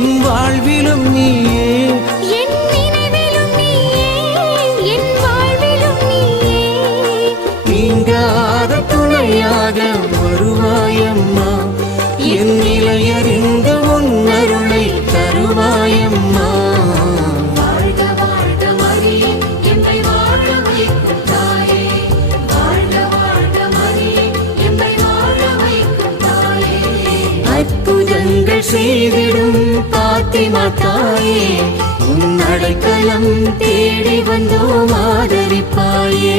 என் வாழ்விலும் நீயே, என் நினைவிலும் நீயே, என் வாழ்விலும் நீயே. நீங்காத துணையாக வருவாயம்மா, என் நிலையறிந்து உன் அருளை தருவாயம்மா. வாழ்க வாழ்க மரியே, எம்மை வாழ வைக்கும் தாயே. வாழ்க வாழ்க மரியே, எம்மை வாழ வைக்கும் தாயே. அற்புதங்கள் செய்திடும் பாத்திமா தாயே, உன் அடைக்கலம் தேடி வந்தோம் ஆதரிப்பாயே.